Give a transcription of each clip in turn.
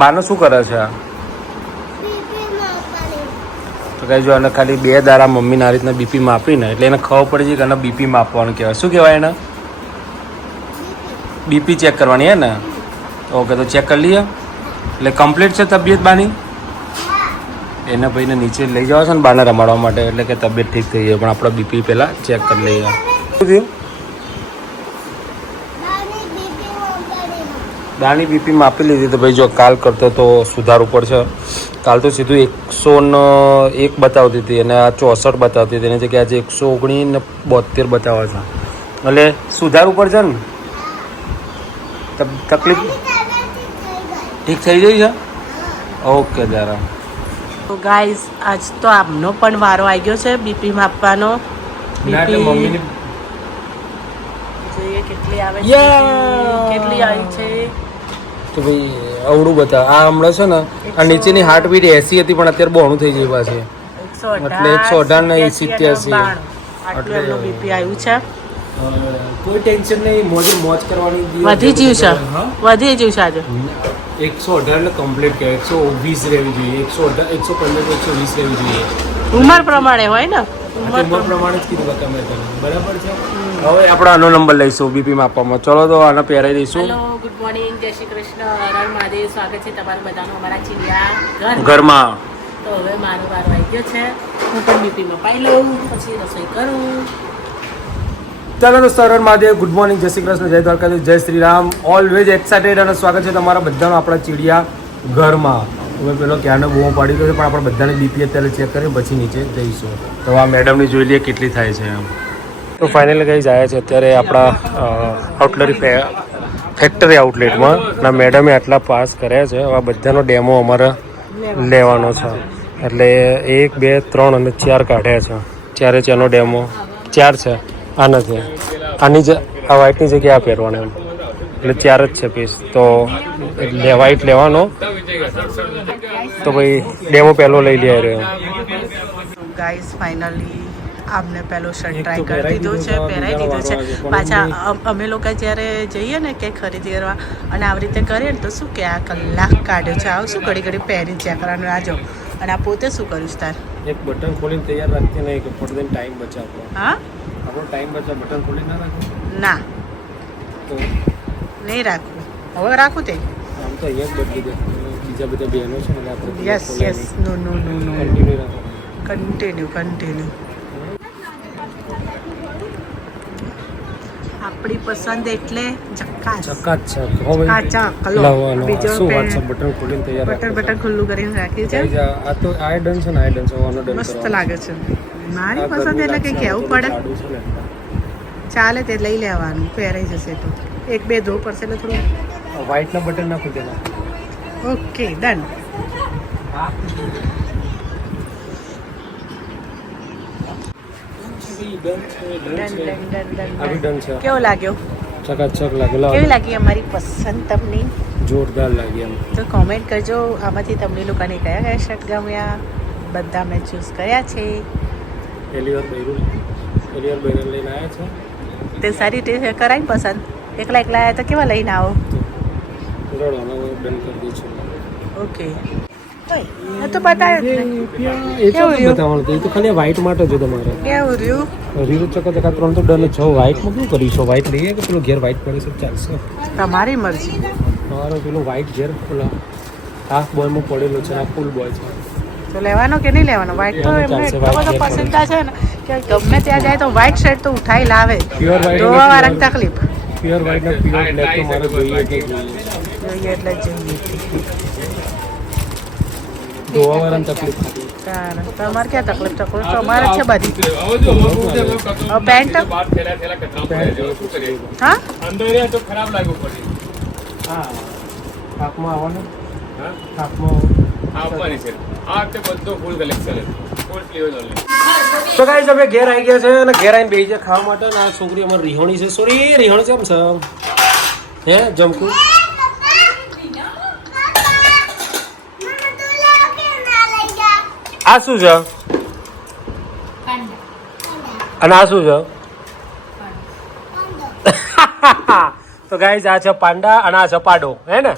બાનો શું કરે છે? તો કઈ જો એને ખાલી 2 દાડા મમ્મીને આ રીતના બીપી માપીને એટલે એને ખબર પડી છે કે એને બીપી માપવાનું કહેવાય. શું કહેવાય એને? બીપી ચેક કરવાની હે ને? ઓકે, તો ચેક કરી લઈએ. એટલે કમ્પ્લીટ છે તબિયત બાની? એના ભાઈને નીચે લઈ જવા છે ને બાને રમાડવા માટે, એટલે કે તબિયત ઠીક થઈ જાય, પણ આપણે બીપી પહેલાં ચેક કરી લઈએ. શું થયું? દાની બીપી માપી લીધી. તો ભાઈ જો કાલ કરતો તો સુધાર ઉપર છે. કાલ તો સીધું 101 બતાવતી હતી અને આ 64 બતાવતી હતી. એની જગ્યાએ આજે 119 ને 72 બતાવે છે. એટલે સુધાર ઉપર છે ને? તકલીફ ઠીક થઈ ગઈ છે? ઓકે જરા. તો ગાઈઝ આજ તો આમનો પણ વારો આવી ગયો છે બીપી માપવાનો. બીપી મમ્મીની જોઈએ કેટલી આવે છે, કેટલી આવી છે. તો ભાઈ અવડું બતા આ હમણાં છે ને આ નીચેની હાર્ટબીટ 80 હતી પણ અત્યારે 92 થઈ ગઈ પાછી. એટલે 118 ને 87 આટલું બીપી આવ્યું છે. કોઈ ટેન્શન નહીં, મોજ કરવાની. વધી ગયું છે, વધી ગયું છે આજે. 118 એટલે કમ્પ્લીટ કે 120 રહેવી જોઈએ. 118 115 120 રહેવી જોઈએ. ઉંમર પ્રમાણે હોય ને, ઉંમર પ્રમાણે જ કીધું બતા મેં તને. બરાબર છે. હવે આપણે આનો નંબર લઈશું બીપી માપવામાં. ચલો તો આને પહેરાવી દઈશું. હેલો, ગુડ મોર્નિંગ, જય શ્રી કૃષ્ણ, હર હર મહાદેવ. સ્વાગત છે તમારું બધાનું અમારા ચીડિયા ઘરમાં. તો હવે મારો વારો આવી ગયો છે. હું પણ બીપી મપાઈ લઉં, પછી રસોઈ કરું. ચાલો દોસ્તો, હર હર મહાદેવ, ગુડ મોર્નિંગ, જય શ્રી કૃષ્ણ, જય દ્વારકાધીશ, જય શ્રી રામ. ઓલવેઝ એક્સાઇટેડ અને સ્વાગત છે તમારા બધાનું આપણા ચીડિયા ઘરમાં. હવે પેલો ક્યારનો બૂમો પાડી ગયો છે, પણ આપણે બધાને બીપી અત્યારે ચેક કરી પછી નીચે જઈશું. તો આ મેડમની જોઈ લઈએ કેટલી થાય છે એમ. તો ફાઇનલી ગઈ જાય છે અત્યારે આપણા આઉટલેટ ફેક્ટરી આઉટલેટમાં. ના મેડમે આટલા પાસ કર્યા છે. હવે બધાનો ડેમો અમારે લેવાનો છે. એટલે 1 2 3 અને 4 કાઢ્યા છે. 4 એનો ડેમો 4 છે. આ નથી, આની આ વ્હાઇટની જગ્યાએ આ પહેરવાનો એમ. એટલે 4 જ છે પીસ. તો વ્હાઇટ લેવાનો. તો ભાઈ ડેમો પહેલો લઈ લે રહ્યો. ગાઈસ ફાઇનલી આમને પહેલો શર્ટ ટ્રાય કરી દીધો છે, પહેરાવી દીધો છે. પાછા અમે લોકો જ્યારે જઈએ ને કે ખરીદી કરવા અને આવી રીતે કરીએ ને તો શું કે આ કલાક કાઢ્યો છે. આવું શું ઘડી ઘડી પહેરી ચેક કરવાનું. આ જો અને આ પોતે શું કર્યું છે તાર? એક બટન ખોલીને તૈયાર રાખતી નહીં કે પડદે ટાઈમ બચાવો. હા, આપણો ટાઈમ બચાવ. બટન ખોલી ના રાખો ના, તો નહીં રાખવું. હવે રાખું તે આમ તો અહીંયા જ બદલી દે. બીજા બધા બહેનો છે ને આપણે યસ યસ, નો નો નો નો, કન્ટિન્યુ રાખો. Continue continue. આપણી પસંદ એટલે ચક્કાસ. ચકાચક. કાચા કલો. બીજો શું વાત છે? બટન ખોલીને તૈયાર બટન બટન ખુલ્લું કરીને રાખ્યું છે. આ તો આ ડન છે ને, આ ડન છે. ઓનો ડન મસ્ત લાગે છે. મારી પસંદ એટલે કંઈ કહેવું પડે. ચાલે તે લઈ લેવાનું, પહેરાઈ જશે તો. 1 2 ધો પડશે એટલે થોડું. વ્હાઇટના બટન નાખી દેના. Okay done. કેવો લાગ્યો? ચકાચક લાગે. કેવી લાગી અમારી પસંદ તમને? જોરદાર લાગી એમ. તો કોમેન્ટ કરજો આમાંથી તમને લોકોને કયા કયા શર્ટ ગમ્યા. બધા મેં ચૂઝ કર્યા છે. પહેલી વાર બૈરું લઈને આવ્યા છે. તે સારી રીતે કરાય પસંદ. એકલા આવ્યા તો કેવા લઈને આવો? રડવાનો ડન કરી દઈશું. ઓકે, તો બતાવ્યો એ તો બતાવવાનું. એ તો ખાલી વ્હાઇટ માટે છે તમારે. કેવું રહ્યું? રીરું ચકા 3 તો ડન છે. વ્હાઇટમાં શું કરીશું? વ્હાઇટ લઈએ કે પેલું ઘેર વ્હાઇટ પડે છે ચાલશે? તમારી મરજી. તમારો પેલું વ્હાઇટ ઘેર પેલા હાફ બોયમાં પડેલો છે, આ ફૂલ બોય છે. તો લેવાનો કે નહીં લેવાનો? વ્હાઇટ તો એમને એટલો બધો પસંદ છે ને કે ગમે ત્યાં જાય તો વ્હાઇટ શર્ટ તો ઉઠાઈ લાવે. ધોવા વાળાની તકલીફ. પ્યોર વ્હાઇટ ને પ્યોર બ્લેક તો મારે જોઈએ કે જોઈએ એટલે જોઈએ. ધોવા વાળાની તકલીફ. તમારે ક્યાં તકલીફ? તો અમારે છે બધી. પેન્ટ હા ખરાબ લાગ્યું પડે. હા, કાપમાં આવવાનું. કાપમાં આવવાની છે. આ વખતે બધો ફૂલ કલેક્શન છે. ફૂલ ફ્લેવર ઓનલી. તો ગાઈસ અમે ઘેર આવી ગયા છે અને ઘેર આવીને બેસી જાય ખાવા માટે. આ છોકરી અમારી રિહોણી છે. સોરી, રિહોણી કેમ છે? હે જમકુ આ શું છે? અને આ શું છે? તો ગાઈઝ આ છે પાંડા અને આ છે પાડો હે ને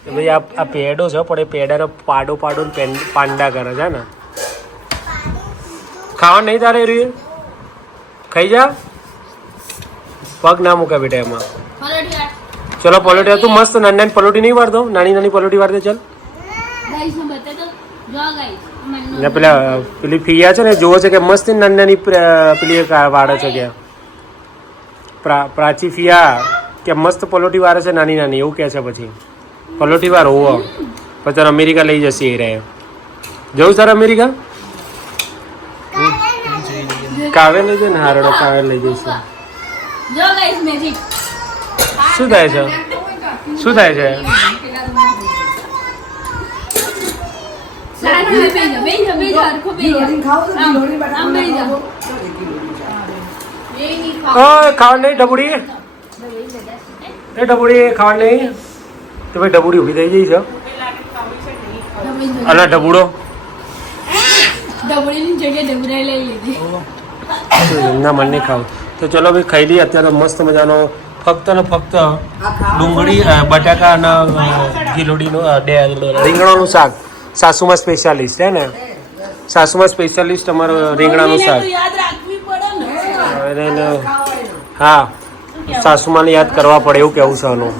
તો ભાઈ આ પેડો છે પણ એ પેડાનો પાડો પાડો ને પાંડા કરે છે ને ખાવા નહીં તારે રહ્યું ખાઈ જા પગ ના મૂકે બેટા એમાં ચલો પલોટી તું મસ્ત નાની નાની પલોટી નહીં વાળ દો નાની નાની પલોટી વાળ દે ચાલ ને પેલી ફિયા છે ને જોવો છે કે મસ્ત નાની નાની પેલી વાળે છે કે પ્રાચી ફિયા કે મસ્ત પલોટી વાળે છે નાની નાની એવું કહે છે પછી પલોટી વાર હોવો પછી તારે અમેરિકા લઈ જશે એ રહે જવું સર અમેરિકા કાવે લઈ જાય ને હારડો કાવે લઈ જઈશું શું થાય છે શું થાય છે ખાવા નહીં ડબુડી એ ડબુડી ખાવા નહીં તો ભાઈ ડબુડી ઊભી થઈ જઈ છે અલા ડબુડો ના મને નહીં ખાવ તો ચલો ભાઈ ખાઈ લઈએ અત્યારે મસ્ત મજાનો ફક્ત ને ફક્ત ડુંગળી બટાકા અને ગીલોડીનું રીંગણાનું શાક સાસુમાં સ્પેશિયાલિસ્ટ હે ને સાસુમાં સ્પેશિયાલિસ્ટ અમારું રીંગણાનું શાક હા સાસુમાને યાદ કરવા પડે એવું કેવું છે આનું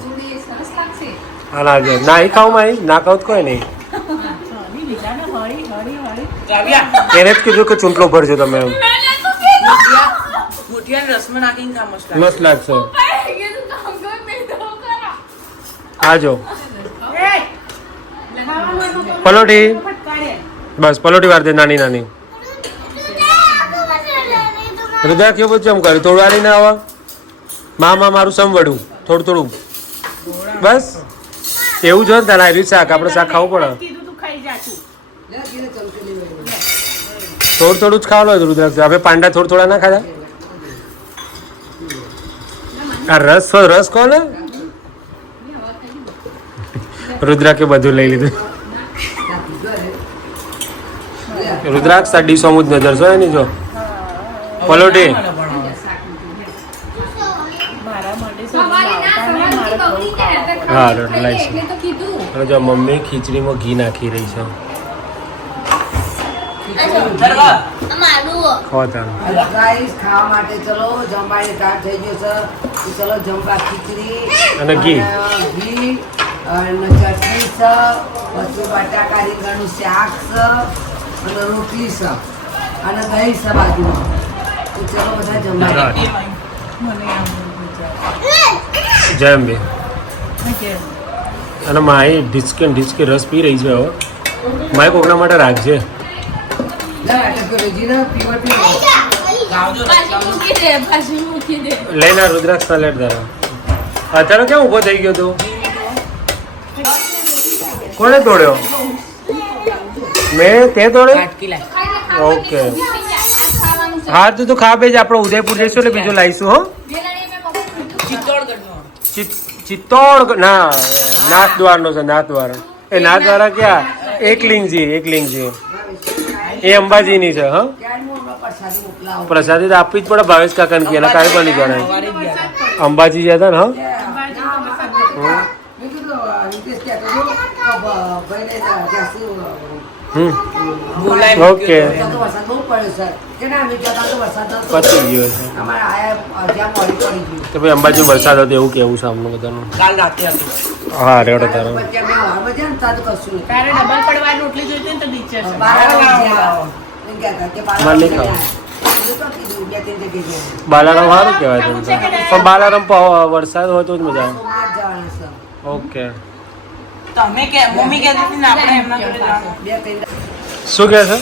હા લાગે ના એ ખાવ માં ના ખાવ તો કોઈ નહીં એને જ કીધું કે ચૂંટલો ભરજો તમે એમ મસ્ત લાગશે આજો પલોટી બસ પલોટી વાર દે નાની નાની હૃદય કેવું બધું એમ કર્યું થોડું આલી ના આવા માં મારું સમવડું થોડું થોડું બસ એવું જો ને તને આવ્યું શાક આપણે શાક ખાવું પડે થોડું થોડું જ ખાવાનું હોય રુદ્રાક્ષ હવે પાંડા થોડા થોડા ના ખાધા આ રસ કહો ને રુદ્રાક્ષે બધું લઈ લીધું રુદ્રાક્ષ આ ડીશ અમુક નજર છો એની જો પલોટી હા લાઈશ જો મમ્મી ખીચડીમાં ઘી નાખી રહી છે ખાવા માટે ચલો જમવાની ટાઈમ થઈ ગયો છે ચલો જમવા ખીચડી અને ઘી અને ચટણી છે પછી બટાકા રીંગણનું શાક છે અને રોટલી છે અને દહીં છે બાજુમાં તો ચલો બધા જમવા જય અંબે અને માએ ઢીચકે રસ પી રહી છે હવે માએ કોકના માટે રાખજે લઈને રુદ્રાક્ષ લેટ તારા અત્યારે ક્યાં ઊભો થઈ ગયો તું કોને તોડ્યો મેં તે તોડ્યો ઓકે હા તું ખા બેજ આપણે ઉદયપુર જઈશું એટલે બીજું લાવીશું હો ચિત્તોડ ના નાથદ્વારનો છે નાથદ્વાર એ નાથદ્વારા ક્યાં એકલિંગજી એ અંબાજીની છે હા પ્રસાદી તો આપવી જ પડે ભાવેશ કાકાને કે એના કાંઈ પણ નહીં જણાય અંબાજી જતા ને ઓકે પતી ગયો છે તો ભાઈ અંબાજી વરસાદ હતો એવું કેવું છે આમનું બધાનું હા રેડો તારો બાલારામ સારું કહેવાય છે પણ બાલારામ વરસાદ હોય તો જ મજા આવે ઓકે શું કહે છે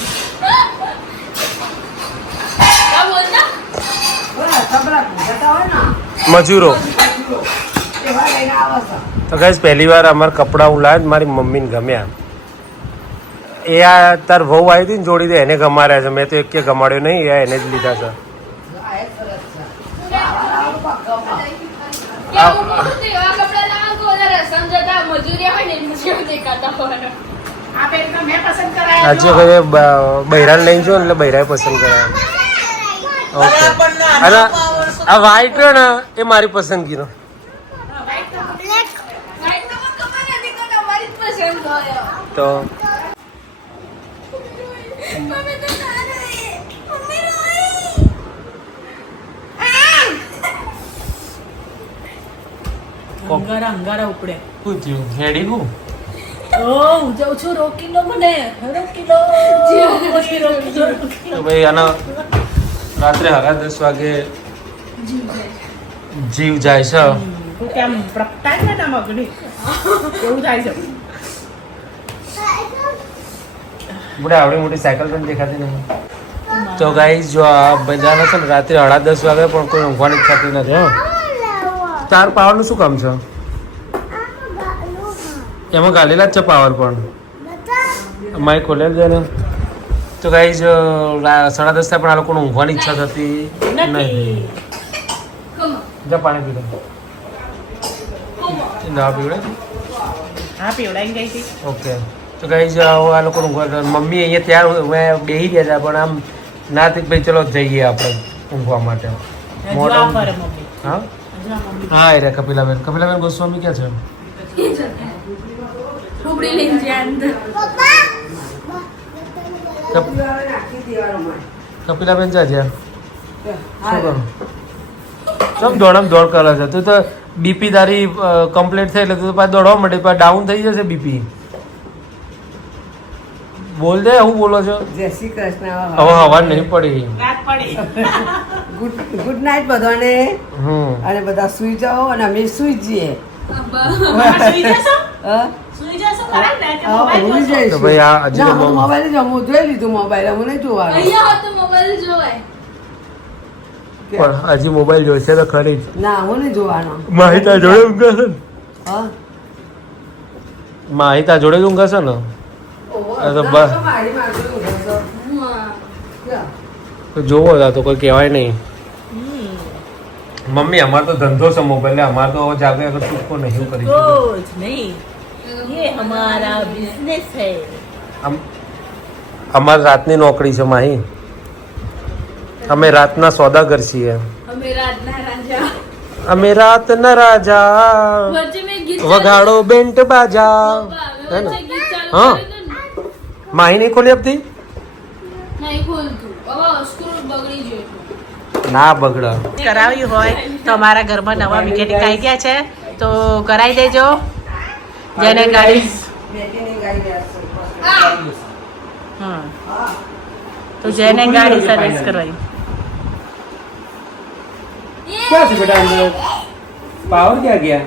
મજૂરો તો ગાઈસ પહેલી વાર અમારા કપડાં હું લાવ્યો મારી મમ્મીને ગમ્યા એ આ તાર વહુ આવી હતી ને જોડી દે એને ગમાડ્યા છે મેં તો એક ગમાડ્યો નહીં એ એને જ લીધા છે આજે ભાઈ બૈરાને લઈને જો એટલે બૈરાએ પસંદ કરાયા ઓકે અને આ વ્હાઈટ ને એ મારી પસંદગીનો તો અંગારા ઉપડે. શું થયું? હેડી ગયું? હું જાઉં છું, રોકી લો મને, રોકી લો. તો ભાઈ આના રાત્રે 10:30 વાગે જીવ જાય છે. કેમ પ્રગટાય છે ને મગડી એવું થાય છે. આપણે આવડી મોટી સાયકલ પણ દેખાતી નહીં. તો ગાઈસ જો આ બધાને છે ને રાત્રે 10:30 વાગે પણ કોઈ ઊંઘવાની થતી નથી. હા, તાર પાવરનું શું કામ છે? એમાં ગાલેલા જ છે પાવર પણ. માઇક ખોલેલ છે ને. તો ગાઈસ 10:30 થાય પણ આ લોકોને ઊંઘવાની ઈચ્છા થતી નહીં. જા પાણી પી લો. દવા પીવડે? હા, પીવડાઈ ગઈ હતી. ઓકે. તો ગાઈસ આ લોકો મમ્મી અહીંયા ત્યાં બેસી ગયા હતા પણ આમ ના થી ભાઈ ચલો જઈએ આપણે ઊંઘવા માટે. હા હા એ રે કપિલાબેન ગોસ્વામી ક્યાં છે? કપિલાબેન જા જ્યાં શું કરું? ચમ દોડ કરે છે તું તો. બીપી તારી કમ્પ્લીટ થઈ એટલે તું પાછું દોડવા માંડે, પાછું ડાઉન થઈ જશે બીપી. બોલ દે, હું બોલો છો? જય શ્રી કૃષ્ણ. હવે હવા નહીં પડી. ગુડ નાઇટ બધાને. અને બધા સુઈ જાઓ અને અમે સુઈ જઈએ. તો ભાઈ આ હજી તો મોબાઈલ જ હું જોઈ લીધું. મોબાઈલ હું નહીં જોવાનું. પણ હજી મોબાઈલ જોઈશે તો ખરી જ. ના હું નહીં જોવાનો. માહિતા જોડે ઊંઘે છે ને? હા માહિતા જોડે જ ઊંઘે છે ને? તો બસ તો જોવો તો કોઈ કહેવાય નહીં. મમ્મી અમાર તો ધંધો છે મોબાઈલ, અમાર તો જાગે અગર ચૂકો નહીં કરી कुछ नहीं, ये हमारा बिजनेस है. અમાર રાતની નોકરી છે માહી. અમે રાતના સોદાગર છીએ. અમે રાતના રાજા વગાડો બેન્ટ બાજા. હે ને? હા માહી નહીં ખોલી આપતી? ના બગડા. કરાવ્યું હોય તો અમારા ઘરમાં નવા મિકેનિક આવી ગયા છે તો કરાવી દેજો. જેને ગાડી તો જેને ગાડી સર્વિસ કરવાની. ક્યાં છે બેટા અંદર? પાવર ક્યાં ગયા?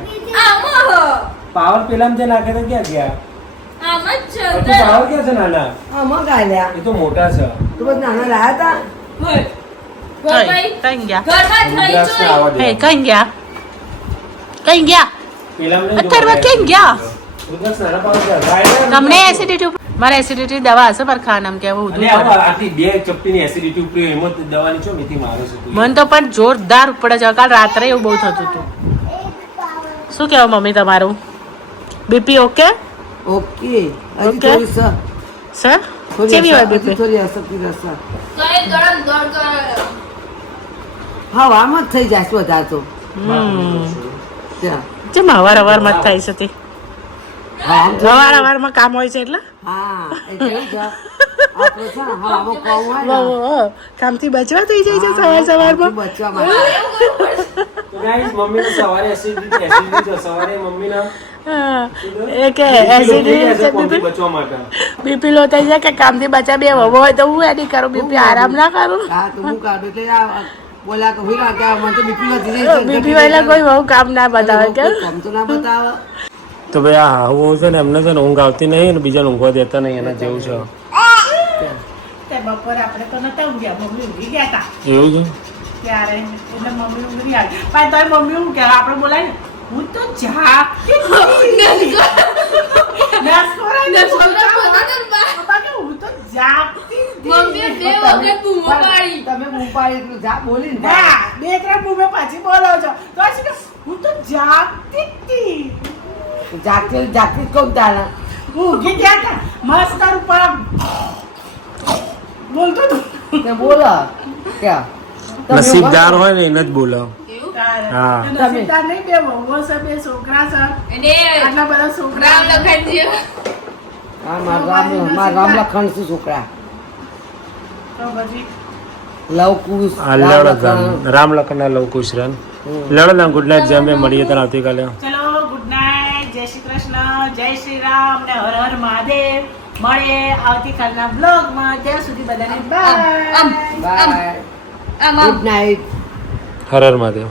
પાવર પેલામાં જે નાખે તો ક્યાં ગયા? પાવર ક્યાં છે નાના? આમાં ગાલ્યા. એ તો મોટા છે. તું બધા નાના લાયા હતા? કઈ ગયા? રુદ્રાક્ષને આવવા દે. હે કઈ ગયા? કઈ ગયા? પેલામાં અત્યારમાં કેમ ગયા? રુદ્રાક્ષ નાના પાવર ક્યાં? ગાયના તમને એસિડિટી મારે એસિડિટી દવા હશે પર ખાનામ કે હું અને આવું આટલી બે ચપટીની એસિડિટી ઉપરી હિંમત દવાની છો મીઠી મારે છે તું. મન તો પણ જોરદાર ઉપડે છે. કાલ રાત્રે એવું બહુ થતું હતું. શું કહેવા મમ્મી તમારું? BP okay? ઓકે. હજી ઓકે. થોડી સર કેવી હોય બીપી? થોડી અસર રસા. હા વારમાં જ થઈ જાય છે વધારે તો. ત્યાં. જેમ અવારમાં જ થાય છે તે. હા આમ તો- અવારમાં કામ હોય છે એટલે હા એટલે જ આપણે છે ને હવામાં કોમ હોય ને કામથી બચવા થઈ જાય છે સવારમાં. બચવા માટે. તો guys, મમ્મીને સવારે એસિડિટી સવારે મમ્મીના એ કે કોમથી બચવા માટે બીપી લો થઈ જાય કે કામથી બચા બે વહુ હોય તો હું એની કરું બીપી આરામ ના કરું. હા તો હું કાઢું એટલે આ બોલ્યા કે હુઈ કે મને તો બીપી વધી જાય બીપી વાળા કોઈ વહુ કામ ના બતાવે કે કામ તો ના બતાવે. તો ભાઈ આ હાવું છે ને એમને છે ને ઊંઘ આવતી નહીં ને બીજાને ઊંઘવા દેતા નહીં એના જેવું છે. બપોરે આપણે તો નતા ઊંઘ્યા, મમ્મી ઊંઘી ગયા હતા એવું છે? ત્યારે એટલે મમ્મી ઊંઘી આવી પણ તોય મમ્મી હું કે આપણે બોલાય ને હું તો જાગતી હતી. પપ્પા કે હું તો જાગતી હતી. તમે બૂમ પાડી એટલું જા બોલી ને ના, બે ત્રણ બૂમે પાછી બોલાવો છો તો શું કે હું તો જાગતી હતી. જાગતી જાગતી કોમ તારા હું ઊંઘી ગયા હતા મસ્ત ઉપર આમ બોલતો હતો. તે બોલો ક્યાં તમે નસીબદાર હોય ને એને જ બોલાવ. હા. નસીબદાર નહીં, બે વહુઓ છે, બે છોકરા છે, આટલા બધા છોકરા આ મારા રામ લખન છે છોકરા તો પછી લવકુશ આ લડન Ram લખનના Lavkush run લડન good night જેમ મળીએ તને આવતીકાલે ચલો ગુડ નાઇટ, જય શ્રી કૃષ્ણ, જય શ્રી રામ ને હર હર મહાદેવ. મળીએ આવતીકાલના બ્લોગમાં. ત્યાં સુધી બધાને બાય. બાય ગુડ નાઇટ હર હર મહાદેવ.